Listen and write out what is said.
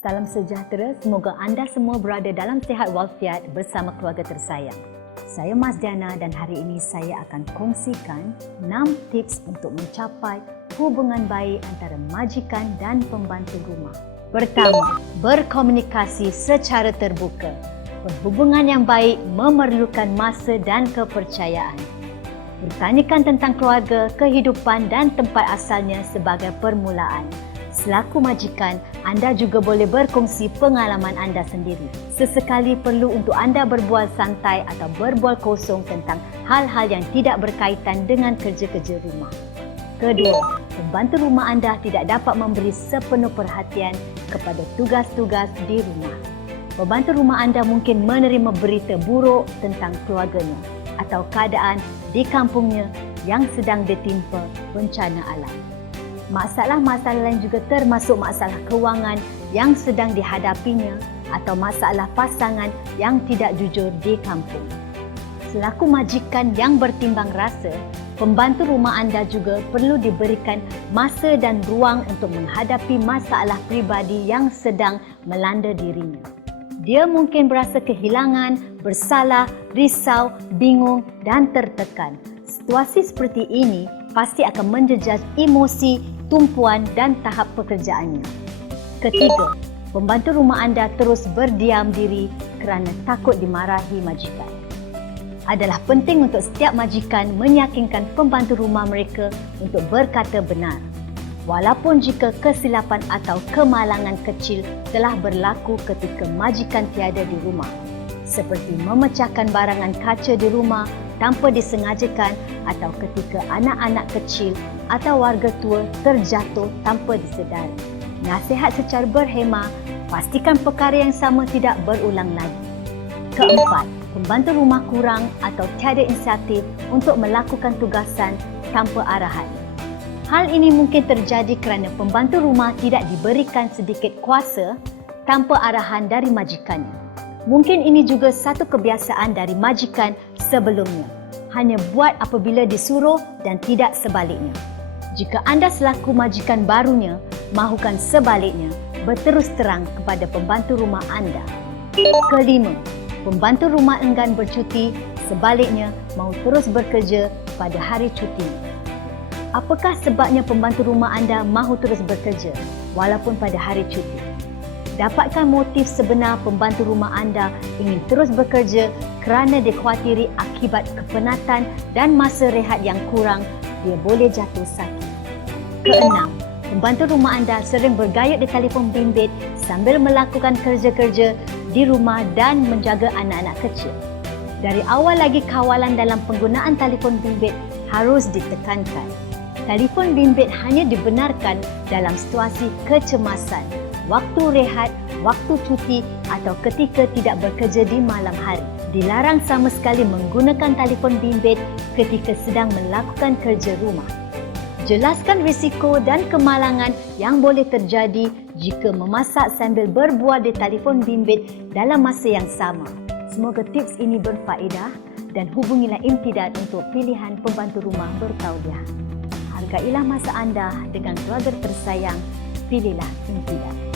Salam sejahtera, semoga anda semua berada dalam sihat walafiat bersama keluarga tersayang. Saya Mas Diana dan hari ini saya akan kongsikan 6 tips untuk mencapai hubungan baik antara majikan dan pembantu rumah. Pertama, berkomunikasi secara terbuka. Perhubungan yang baik memerlukan masa dan kepercayaan. Bertanyakan tentang keluarga, kehidupan dan tempat asalnya sebagai permulaan. Selaku majikan, anda juga boleh berkongsi pengalaman anda sendiri. Sesekali perlu untuk anda berbual santai atau berbual kosong tentang hal-hal yang tidak berkaitan dengan kerja-kerja rumah. Kedua, pembantu rumah anda tidak dapat memberi sepenuh perhatian kepada tugas-tugas di rumah. Pembantu rumah anda mungkin menerima berita buruk tentang keluarganya atau keadaan di kampungnya yang sedang ditimpa bencana alam. Masalah-masalah lain juga termasuk masalah kewangan yang sedang dihadapinya atau masalah pasangan yang tidak jujur di kampung. Selaku majikan yang bertimbang rasa, pembantu rumah anda juga perlu diberikan masa dan ruang untuk menghadapi masalah pribadi yang sedang melanda dirinya. Dia mungkin berasa kehilangan, bersalah, risau, bingung dan tertekan. Situasi seperti ini pasti akan menjejas emosi, tumpuan dan tahap pekerjaannya. Ketiga, pembantu rumah anda terus berdiam diri kerana takut dimarahi majikan. Adalah penting untuk setiap majikan meyakinkan pembantu rumah mereka untuk berkata benar. Walaupun jika kesilapan atau kemalangan kecil telah berlaku ketika majikan tiada di rumah, seperti memecahkan barangan kaca di rumah tanpa disengajakan atau ketika anak-anak kecil atau warga tua terjatuh tanpa disedari. Nasihat secara berhemah, pastikan perkara yang sama tidak berulang lagi. Keempat, pembantu rumah kurang atau tiada inisiatif untuk melakukan tugasan tanpa arahan. Hal ini mungkin terjadi kerana pembantu rumah tidak diberikan sedikit kuasa tanpa arahan dari majikannya. Mungkin ini juga satu kebiasaan dari majikan sebelumnya. Hanya buat apabila disuruh dan tidak sebaliknya. Jika anda selaku majikan barunya, mahukan sebaliknya, berterus terang kepada pembantu rumah anda. Kelima, pembantu rumah enggan bercuti, sebaliknya mahu terus bekerja pada hari cuti. Apakah sebabnya pembantu rumah anda mahu terus bekerja walaupun pada hari cuti? Dapatkan motif sebenar pembantu rumah anda ingin terus bekerja kerana dikhawatiri akibat kepenatan dan masa rehat yang kurang, dia boleh jatuh sakit. Keenam, pembantu rumah anda sering bergayut di telefon bimbit sambil melakukan kerja-kerja di rumah dan menjaga anak-anak kecil. Dari awal lagi kawalan dalam penggunaan telefon bimbit harus ditekankan. Telefon bimbit hanya dibenarkan dalam situasi kecemasan, waktu rehat, waktu cuti atau ketika tidak bekerja di malam hari. Dilarang sama sekali menggunakan telefon bimbit ketika sedang melakukan kerja rumah. Jelaskan risiko dan kemalangan yang boleh terjadi jika memasak sambil berbual di telefon bimbit dalam masa yang sama. Semoga tips ini berfaedah dan hubungilah Imtidad untuk pilihan pembantu rumah bertauliah. Hargailah masa anda dengan keluarga tersayang, pilihlah Imtidad.